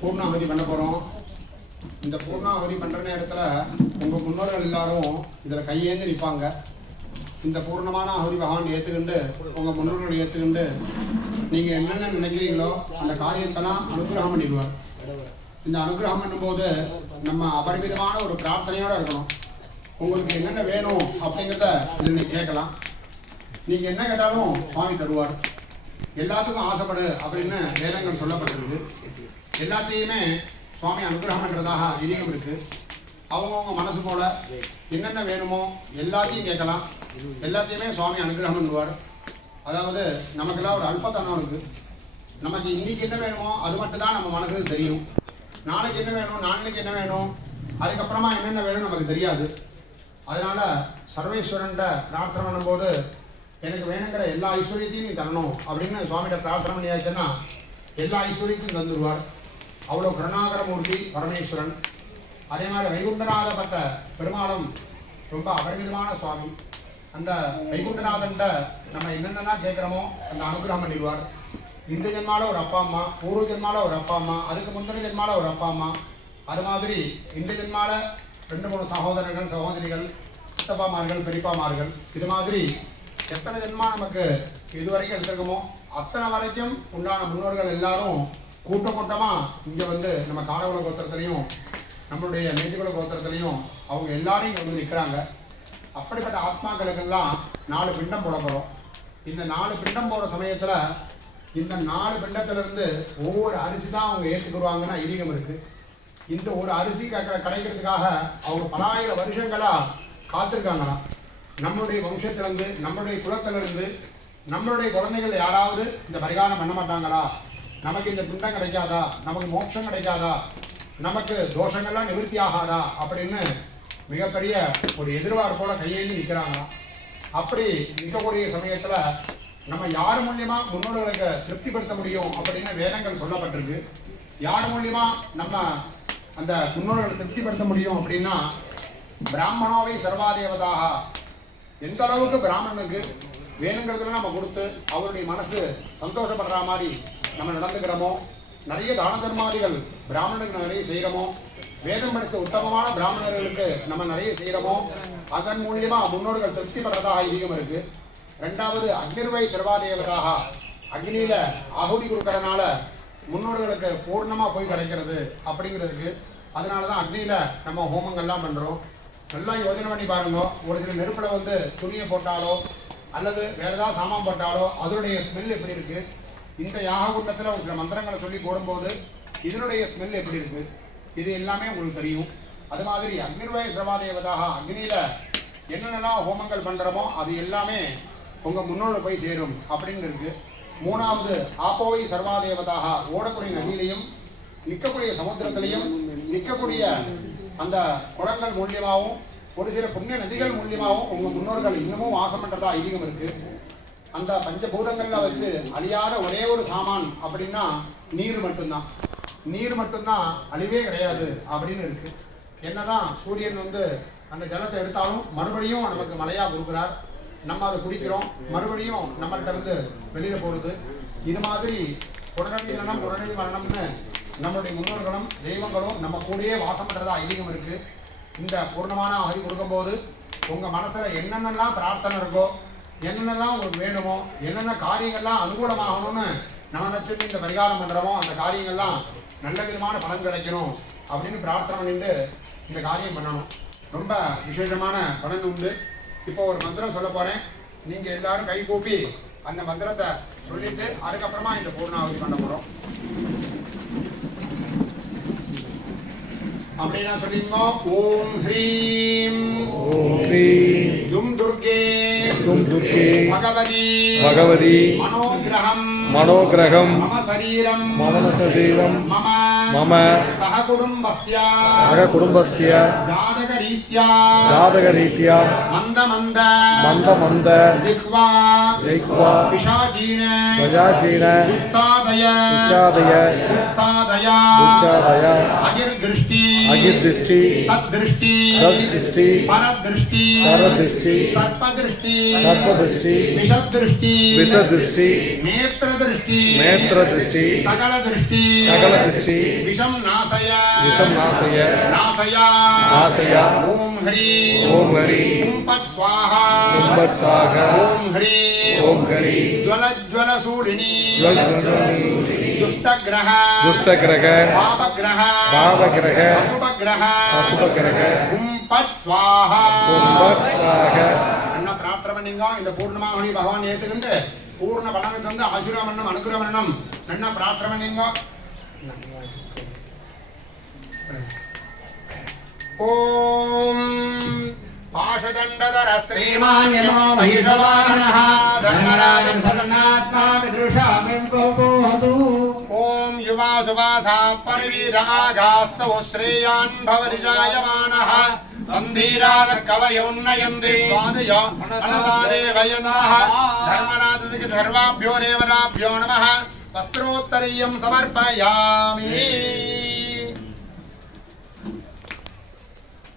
பூர்ணாவதி பண்ண போறோம். இந்த பூர்ணாவதி பண்ற நேரத்துல உங்க முன்னோர்கள் எல்லாரும் இதுல கையேந்து நிற்பாங்க. இந்த பூர்ணமான ஆகுதி பகவான் ஏத்துக்கிண்டு உங்க முன்னோர்கள் ஏத்துக்கிண்டு நீங்க என்னென்ன நினைக்கிறீங்களோ அந்த காரியத்தெல்லாம் அனுகிரகம் பண்ணிடுவார். இந்த அனுகிரகம் பண்ணும்போது நம்ம அபரிமிதமான ஒரு பிரார்த்தனையோட இருக்கணும். உங்களுக்கு என்னென்ன வேணும் அப்படிங்கிறத நீங்க கேட்கலாம். நீங்க என்ன கேட்டாலும் சுவாமி தருவார். எல்லாத்துக்கும் ஆசைப்படு அப்படின்னு வேதங்கள் சொல்லப்பட்டிருக்கு. எல்லாத்தையுமே சுவாமி அனுகிரகம் பண்றதாக ஐதீகம் இருக்கு. அவங்கவுங்க மனசு போல என்னென்ன வேணுமோ எல்லாத்தையும் கேட்கலாம். எல்லாத்தையுமே சுவாமி அனுகிரகம் பண்ணுவார். அதாவது நமக்கெல்லாம் ஒரு அல்பத்தனம் இருக்கு. நமக்கு இன்னைக்கு என்ன வேணுமோ அது மட்டும் தான் நம்ம மனசுக்கு தெரியும். நாளைக்கு என்ன வேணும், நாளைக்கு என்ன வேணும், அதுக்கப்புறமா என்னென்ன வேணும் நமக்கு தெரியாது. அதனால சர்வேஸ்வரன் பிரார்த்தனை பண்ணும்போது எனக்கு வேணுங்கிற எல்லா ஐஸ்வர்யத்தையும் நீ தரணும் அப்படின்னு சுவாமிகிட்ட பிரார்த்தனை பண்ணியாச்சுன்னா எல்லா ஐஸ்வர்யத்தையும் தந்துடுவார். அவ்வளோ கருணாகரமூர்த்தி பரமேஸ்வரன். அதே மாதிரி வைகுண்டநாதப்பட்ட பெருமாளும் ரொம்ப அபரிமிதமான சுவாமி. அந்த வைகுண்டநாதன்ட்ட நம்ம என்னென்னா கேட்குறோமோ அந்த அனுகிரகம் பண்ணிடுவார். இந்த ஜென்மால ஒரு அப்பா அம்மா, பூர்வ ஜென்மால ஒரு அப்பா அம்மா, அதுக்கு முந்தின ஜென்மால ஒரு அப்பா அம்மா, அது மாதிரி இந்த ஜென்மால 2-3 சகோதரர்கள் சகோதரிகள், சித்தப்பாமார்கள் பெரியப்பாமார்கள், இது மாதிரி எத்தனை ஜென்மா நமக்கு இதுவரைக்கும் எடுத்துருக்கோமோ அத்தனை வரைக்கும் உண்டான முன்னோர்கள் எல்லாரும் கூட்டமாக இங்கே வந்து நம்ம காடகுல கோத்திரத்துலையும் நம்மளுடைய மேஜகுல கோத்திரத்துலையும் அவங்க எல்லாரும் இங்கே வந்து நிற்கிறாங்க. அப்படிப்பட்ட ஆத்மாக்களுக்கெல்லாம் 4 பிண்டம் போட போகிறோம். இந்த 4 பிண்டம் போகிற சமயத்தில் இந்த 4 பிண்டத்திலிருந்து ஒவ்வொரு அரிசி தான் அவங்க ஏற்றுக்குருவாங்கன்னா ஐதீகம் இருக்குது. இந்த ஒரு அரிசி கிடைக்கிறதுக்காக அவங்க பலாயிரம் வருஷங்களாக காத்திருக்காங்களாம். நம்மளுடைய வம்சத்திலிருந்து, நம்மளுடைய குலத்திலிருந்து நம்மளுடைய குழந்தைகள் யாராவது இந்த பரிகாரம் பண்ண மாட்டாங்களா, நமக்கு இந்த பிண்டம் கிடைக்காதா, நமக்கு மோட்சம் கிடைக்காதா, நமக்கு தோஷங்கள்லாம் நிவர்த்தி ஆகாதா அப்படின்னு மிகப்பெரிய ஒரு எதிர்பார்ப்போட கையேந்தி நிற்கிறாங்களாம். அப்படி நிற்கக்கூடிய சமயத்தில் நம்ம யார் மூலியமா முன்னோர்களுக்கு திருப்திப்படுத்த முடியும் அப்படின்னு வேதங்கள் சொல்லப்பட்டிருக்கு. யார் மூலியமா நம்ம அந்த முன்னோர்களை திருப்திப்படுத்த முடியும் அப்படின்னா பிராமணாவை சர்வாதேவதாக. எந்த அளவுக்கு பிராமணனுக்கு வேணுங்கிறதுல நம்ம கொடுத்து அவருடைய மனசு சந்தோஷப்படுற மாதிரி நம்ம நடந்துக்கிறோமோ, நிறைய தான தர்மாதிகள் பிராமணனுக்கு நிறைய செய்கிறோமோ, வேதம் படித்த உத்தமமான பிராமணர்களுக்கு நம்ம நிறைய செய்கிறோமோ, அதன் மூலியமா முன்னோர்கள் திருப்தி படுறதாக ஐதீகம் இருக்கு. 2வது அக்னிர்வை சர்வாதேவதாக. அக்னியில ஆகுதி கொடுக்கறதுனால முன்னோர்களுக்கு பூர்ணமாக போய் கிடைக்கிறது அப்படிங்கிறதுக்கு. அதனால தான் அக்னியில நம்ம ஹோமங்கள்லாம் பண்ணுறோம். நல்லா யோஜனை பண்ணி பாருங்க. ஒரு சில நெருப்பில் வந்து துணியை போட்டாலோ அல்லது வேற ஏதாவது சாமான் போட்டாலோ அதனுடைய ஸ்மெல் எப்படி இருக்கு, இந்த யாக குண்டத்தில் ஒரு சில மந்திரங்களை சொல்லி போடும்போது இதனுடைய ஸ்மெல் எப்படி இருக்கு, இது எல்லாமே உங்களுக்கு தெரியும். அது மாதிரி அக்னிர்வய சர்வாதேவதாக அக்னியில என்னென்னலாம் ஹோமங்கள் பண்றோமோ அது எல்லாமே உங்க முன்னோடு போய் சேரும் அப்படின்னு இருக்கு. 3வது ஆப்போவை சர்வாதேவதாக. ஓடக்கூடிய நதியிலையும் நிற்கக்கூடிய சமுத்திரத்திலையும் நிற்கக்கூடிய அந்த குளங்கள் மூலியமாகவும் ஒரு சில புண்ணிய நதிகள் மூலியமாகவும் உங்க முன்னோர்கள் இன்னமும் வாசம் பண்றதா ஐதீகம் இருக்கு. அந்த பஞ்சபூதங்கள்ல வச்சு அழியாத ஒரே ஒரு சாமான் அப்படின்னா நீர் மட்டும்தான். நீர் மட்டும்தான் அழிவே கிடையாது அப்படின்னு இருக்கு. என்னதான் சூரியன் அந்த ஜலத்தை எடுத்தாலும் மறுபடியும் நமக்கு மழையா கொடுக்குறார். நம்ம அதை குடிக்கிறோம், மறுபடியும் நம்மள்கிட்ட இருந்து வெளியில போடுது. இது மாதிரி உடனடி ஜனனம் உடனடி மரணம்னு நம்மளுடைய முன்னோர்களும் தெய்வங்களும் நம்ம கூடயே வாசம் பண்றதா ஐதீகம் இருக்கு. இந்த பூர்ணமான ஆகி கொடுக்கும்போது உங்க மனசுல என்னென்னலாம் பிரார்த்தனை இருக்கோ, என்னென்னலாம் உங்களுக்கு வேணுமோ, என்னென்ன காரியங்கள்லாம் அனுகூலமாகணும்னு நம்ம நினைச்சிட்டு இந்த பரிகாரம் பண்றோமோ அந்த காரியங்கள்லாம் நல்ல விதமான பலன் கிடைக்கணும் அப்படின்னு பிரார்த்தனை பண்ணிட்டு இந்த காரியம் பண்ணணும். ரொம்ப விசேஷமான பலன் உண்டு. இப்போ ஒரு மந்திரம் சொல்ல போறேன். நீங்க எல்லாரும் கை கூப்பி அந்த மந்திரத்தை சொல்லிட்டு அதுக்கப்புறமா இந்த பூர்ணாவதி பண்ண போறோம். அப்படின்னா சொல்லிங்க. ஓம் ஹ்ரீம் தும் துர்கே பகவதி மனோகிரகம் மம சரீரம் மம சககுடும்பஸ்ய ஜாதகரீத்யா மந்த ஜிஹ்வா பிஷாசீன உத்சாதய அகிர்திஷ்டி தத்திஷ்டி பரதிஷ்டி சர்ப்பதிஷ்டி விஷதிஷ்டி நேத்ரதிஷ்டி சகலதிஷ்டி விஷம் நாசய ஓம் ஹ்ரீம் பட் ஸ்வாஹா ஓம் ஹ்ரீம் ஜ்வலசூலினி दुष्टग्रह पापग्रह अशुभग्रह पट स्वाहा என்ன பிரார்த்தனை பண்ணீங்க. இந்த பூர்ணமாவதி பகவான் ஏத்துக்கிட்டு பூர்ண பலனுக்கு ஆசீர்வாதம் அனுகிரகம் என்ன பிரார்த்தனை பண்ணீங்க. ஓம் पाशदण्डधर श्रीमान् यमो महिषवाहनः धर्मराजन् सदनात्मा विदृशामिं बहुहतु ॐ युवा सुवासा परिवीरागास्सौ श्रेयान् भवरिजायमानः तन्धीरादर्कवयोन्नयन्ति स्वादय अनसारे वयन्तः धर्मराजस्य सर्वाभ्यो देवताभ्यो नमः वस्त्रोत्तरीयं समर्पयामि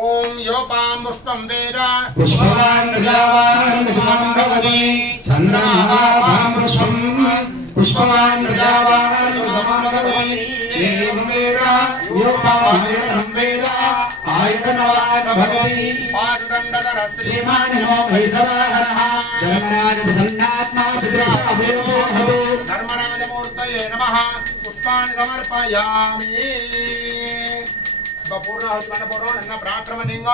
ओम योपां पुष्पं वेद पुष्पवान् प्रजावान् पुष्पं भवति चन्द्रमापां पुष्पं पुष्पवान् प्रजावान् पुष्पं भवति एवं वेद योपां वेद आयतनवान् भवति पाददण्डधर श्रीमान् नमो महिषवाहनः धर्मराजप्रसन्नात्मा विद्रोहाभयो धर्मराजमूर्तये नमः पुष्पाणि समर्पयामि पूर्णाहुति பண்ண போறோம். என்ன பிரார்த்தனை பண்ணீங்க.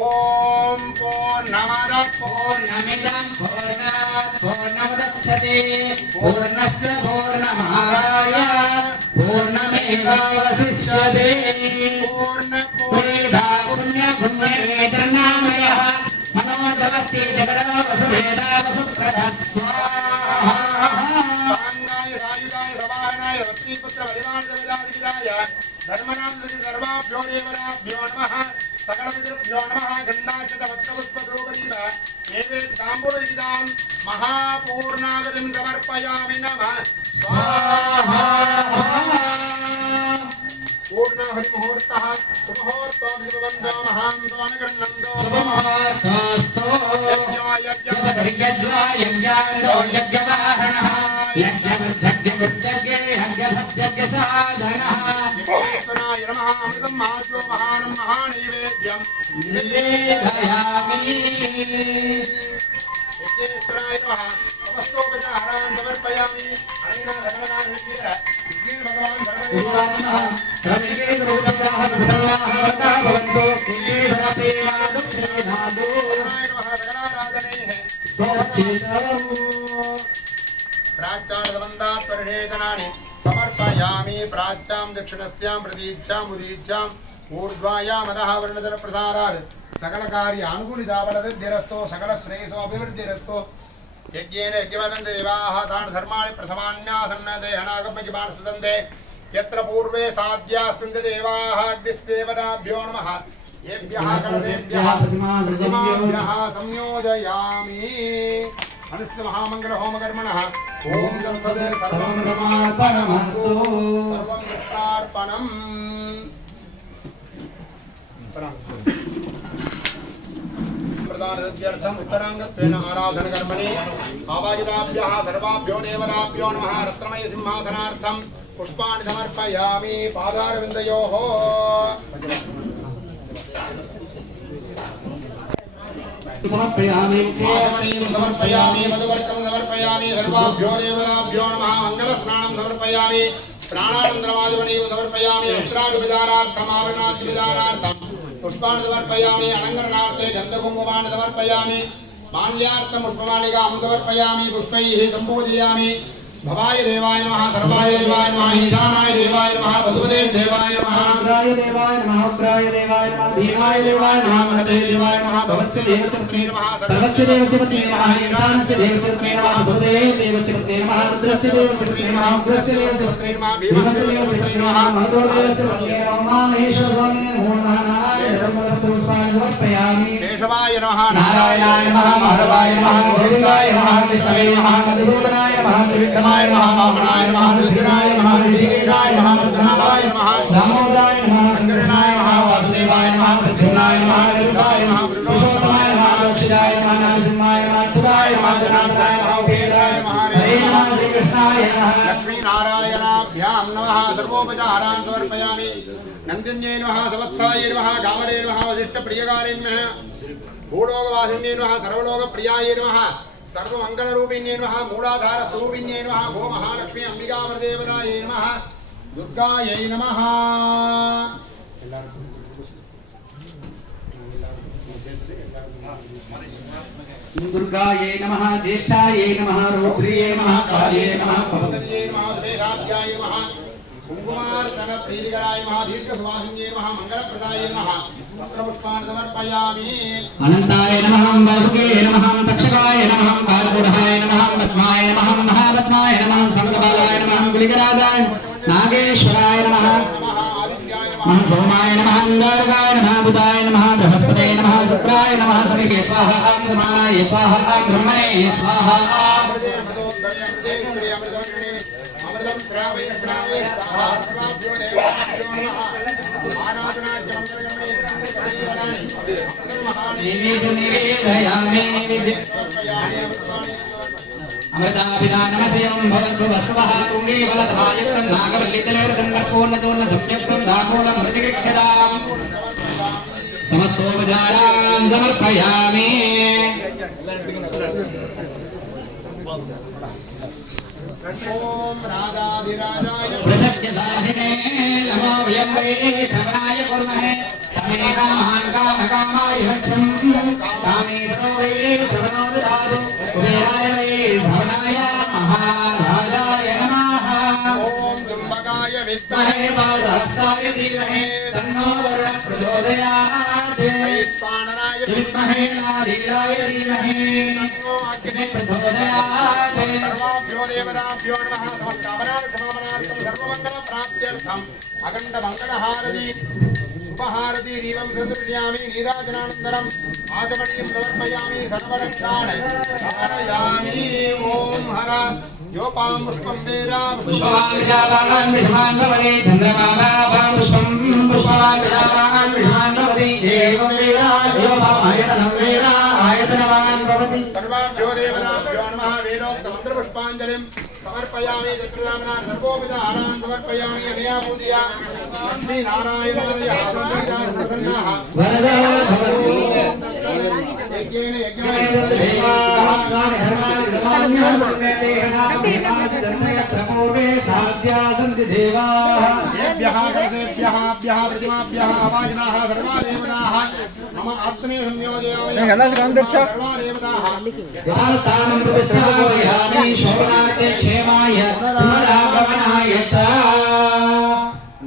ஓம் பூர்ணமதః பூர்ணமிதம் பூர்ணாத் பூர்ணமுதச்யதே பூர்ணஸ்ய பூர்ணமாதாய பூர்ணமேவாவசிஷ்யதே பூர்ணபூரிதா புண்ணியபுண்ணியேதர்நாமயः மனோஜவஸ்தி ஜகதோ வசுவேதா வசுப்ரதः ஸ்வாஹா சாங்காய ராயுதாய சவாஹனாய வஸ்ரீபுத்திர வலிமானதவிதாதிவிதாய धर्मनाथस्य सर्वाभ्यो देवताभ्यो नमः सकलविद्भ्यो नमः गन्धाक्षतवस्त्रपुष्पद्रौपदीव एवे ताम्बूलविदां महापूर्णागतिं समर्पयामि नमः स्वाहा पूर्णाहरिमुहूर्तः सुमुहूर्तो विभवन्तो महान्तोऽनुगृह्णन्तो सुमुहूर्तोऽस्तु यज्ञायो यज्ञवाहनः यज्ञवृद्धज्ञवृद्धज्ञे यज्ञभद्यज्ञसाधनः ईश्वराय नमः अमृतं महाज्यो महानं महानैवेद्यं निवेदयामि यज्ञेश्वराय नमः तपस्तोपचारान् समर्पयामि अनेन धर्मनाथस्य भगवान् धर्मदेवानः श्रमिके सर्वोपचारः प्रसन्नाः भवन्तः भवन्तु कुले समपेनादु श्रीनादु नमः सकलाराधनेः स्वच्छेतम् प्राचार्यवन्दात् परिषेदनानि समर्पयामि प्राच्यां दक्षिणस्यां प्रतीच्छां उदीच्छां ऊर्ध्वायां अधः वर्णधर प्रसारात् सकल कार्य अनुकूलितावलद्धिरस्तो सकल श्रेयसो अभिवृद्धिरस्तो यज्ञेन यज्ञवदन्ते देवाः तान् धर्माणि प्रथमान्यासन्नदेहनागमगिमान् सदन्ते यत्र पूर्वे साध्याः सन्ति देवाः अग्निस्देवताभ्यो नमः येभ्यः कलशेभ्यः प्रतिमाभ्यः संयोजयामि अनुष्ठ महामंगल होम कर्मणः ओम तत्सत् सर्वं ब्रह्मार्पणमस्तु सर्वं कृष्णार्पणम् प्रदानद्यर्थम् उत्तराङ्गत्वेन आराधनकर्मणि आवाहिताभ्यः सर्वाभ्यो देवताभ्यो नमः रत्नमय सिंहासनार्थं पुष्पाणि समर्पयामि पादारविन्दयोः समर्पयामि समर्पयामि मधुवर्कं समर्पयामि सर्वाभ्यो देवताभ्यो नमः मङ्गलस्नानं समर्पयामि प्राणानन्दमाधवनीं समर्पयामि वस्त्राभिधानार्थम् आवरणाभिधानार्थं पुष्पाणि समर्पयामि अलङ्करणार्थे गन्धकुङ्कुमानि समर्पयामि माल्यार्थं पुष्पमालिकां समर्पयामि पुष्पैः सम्पूजयामि भवाय देवाय नमः सर्वाय देवाय नमः ईशानाय देवाय नमः वसुदेव देवाय नमः उग्राय देवाय नमः उग्राय देवाय नमः भीमाय देवाय नमः महते देवाय नमः भवस्य देवस्य पत्नी नमः सर्वस्य देवस्य पत्नी नमः ईशानस्य देवस्य पत्नी नमः वसुदेव देवस्य पत्नी नमः रुद्रस्य देवस्य पत्नी नमः उग्रस्य देवस्य पत्नी नमः भीमस्य देवस्य पत्नी नमः महतोदेवस्य पत्नी नमः महेश्वर स्वामिने नमो नमः नारायण धर्मपुष्पाणि समर्पयामि केशवाय नमः नारायणाय नमः माधवाय नमः गोविन्दाय नमः कृष्णाय नमः मधुसूदनाय नमः त्रिविक्रमाय नमः वामनाय नमः ऋषिकेशाय नमः ऋषिकेशाय नमः पद्मनाभाय नमः दामोदराय नमः शंकरनाय नमः वासुदेवाय नमः प्रद्युम्नाय नमः निरुद्धाय नमः पुरुषोत्तमाय नमः दक्षिणाय नमः नरसिंहाय नमः अच्युताय नमः जनार्दनाय नमः उपेन्द्राय नमः हरे नमः श्रीकृष्णाय नमः लक्ष्मीनारायणाभ्यां नमः सर्वोपचारान् समर्पयामि नन्दिन्यै नमः सवत्सायै नमः गावरे नमः वसिष्ठप्रियकारिणे नमः भूलोकवासिन्यै नमः सर्वलोकप्रियायै नमः सर्वमङ्गलरूपिण्यै नमः मूलाधारस्वरूपिण्यै नमः भो महालक्ष्मी अम्बिकावरदेवतायै नमः दुर्गायै नमः दुर्गायै नमः ज्येष्ठायै नमः रौद्र्यै नमः काल्यै नमः भवत्यै नमः द्वेषाध्याय नमः कुङ्कुमार्चनप्रीतिकराय नमः दीर्घसुवासिन्यै नमः मङ्गलप्रदायै नमः पत्रपुष्पाणि समर्पयामि अनन्ताय नमः वासुके नमः तक्षकाय नमः कालकूटहाय नमः पद्माय नमः महापद्माय नमः समतबालाय नमः गुलिकराजाय नागेश्वराय नमः सोमाय नमः अंगारकाय नमः बुधाय नमः बृहस्पतये नमः शुक्राय नमः सविके स्वाहा समानाय स्वाहा ब्रह्मणे स्वाहा अमृतापिदानमसयं भवतु वस्वः तुङ्गे बलसमायुक्तं नागवल्लितलेरतं कर्पूर्णचूर्ण संयुक्तं दामूलं मृतिगृह्यताम् समस्तोपचारान् समर्पयामि ओम राजाधिराजाय प्रसज्य साधिने नमो वयं वै श्रवणाय कुर्महे समे कामान् कामकामाय भक्षं कामेशो वै श्रवणो ददातु कुबेराय वै श्रवणाय महाराजाय नमः ओम दुम्बकाय विद्महे पादहस्ताय धीमहि तन्नो वरुणः प्रचोदयात् वैश्वानराय विद्महे नारीराय धीमहि तन्नो अग्निः प्रचोदयात् सर्वाभ्यो देवताभ्यो नमः समस्तावनार्थं सर्वमङ्गलप्राप्त्यर्थम् अखण्डमङ्गलहारति शुभहारति दीपं संदर्शयामि नीराजनानन्तरम् आचमनीयं समर्पयामि सर्वरक्षान् धारयामि ओम हर योपां पुष्पं वेदा पुष्पवान् विजातान् विषमान् भवति चन्द्रमाभां पुष्पं पुष्पवान् विजातान् विषमान् भवति एवं वेदा योपामायतनं वेदा आयतनवान् भवति सर्वाभ्यो देवताभ्यो नमः वेदोक्तमन्त्रपुष्पाञ्जलिं समर्पयामि चतुर्नाम्नान् सर्वोपचारान् समर्पयामि अनया पूजया लक्ष्मीनारायणाय प्रसन्नाः वरदा भवतु यज्ञेन देवाः कानि धर्माणि धर्मान्यासन्नेते हनामहिमासि जन्मयत्र पूर्वे साध्या सन्ति देवाः येभ्यः गणेभ्यः प्रतिमाभ्यः अवाजिनाः सर्वा देवताः मम आत्मने संयोजयामि सर्वा देवताः यथास्थानं प्रतिष्ठापयामि शोभनार्थे क्षेमाय पुनरागमनाय च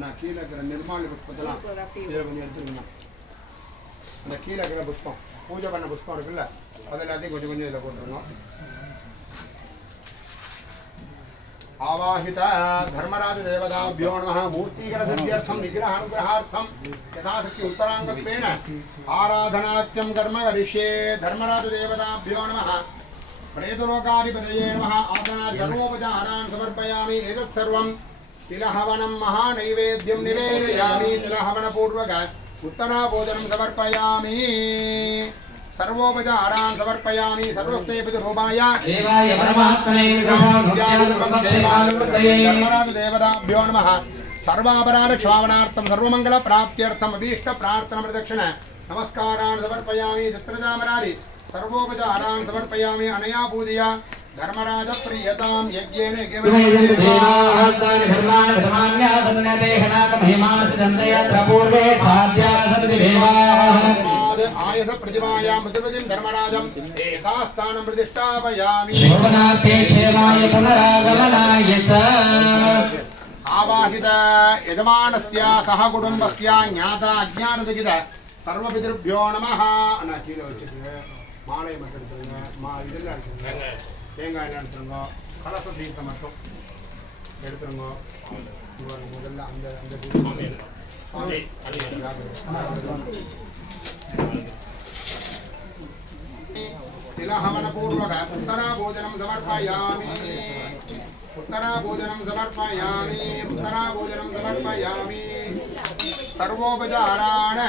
நான் கீழே இருக்கிற நிர்மாலி புஷ்பத்தெல்லாம் இதில் கொஞ்சம் எடுத்துக்கணும் அந்த கீழே இருக்கிற புஷ்பம் பூஜை பண்ண புஷ்பம் இருக்குல்ல அது எல்லாத்தையும் கொஞ்சம் கொஞ்சம் இதில் போட்டுருணும் आवाहित धर्मराज देवताभ्यो नमः मूर्तिगणसिद्ध्यर्थं निग्रहानुग्रहार्थं यथाशक्ति उत्तराङ्गत्वेन आराधनात्यं कर्म करिष्ये धर्मराज देवताभ्यो नमः प्रेतलोकाधिपतये नमः आसनात् सर्वोपचारान् समर्पयामि एतत् सर्वं तिलहवनं महानैवेद्यं निवेदयामि तिलहवनपूर्वक उत्तराभोजनं समर्पयामि सर्वोपचारान् समर्पयामि सर्वस्मै पितृरूपाय देवाय परमात्मने देवताभ्यो नमः सर्वापराध क्षमापणार्थं सर्वमङ्गलप्राप्त्यर्थम् अभीष्टप्रार्थनप्रदक्षिण नमस्कारान् समर्पयामि चित्रजामरादि सर्वोपचारान् समर्पयामि अनया पूजया धर्मराज प्रियतां यज्ञेन आयस प्रतिमायां मृदुपतिं धर्मराजं एकास्थानं प्रतिष्ठापयामि शोभनार्थे क्षेमाय पुनरागमनाय च आवाहित यजमानस्य सह कुटुम्बस्य ज्ञाता अज्ञातजगित सर्वपितृभ्यो नमः अण्णा கீழ வச்சிருங்க மாலை மட்டும் எடுத்துருங்க இதெல்லாம் எடுத்துருங்க தேங்காய் எண்ணெய் எடுத்துருங்க கலச தீர்த்தம் மட்டும் எடுத்துருங்க முதல்ல அந்த तिलहवनपूर्वक उत्तराभोजनं समर्पयामि उत्तराभोजनं समर्पयामि सर्वोपचारान्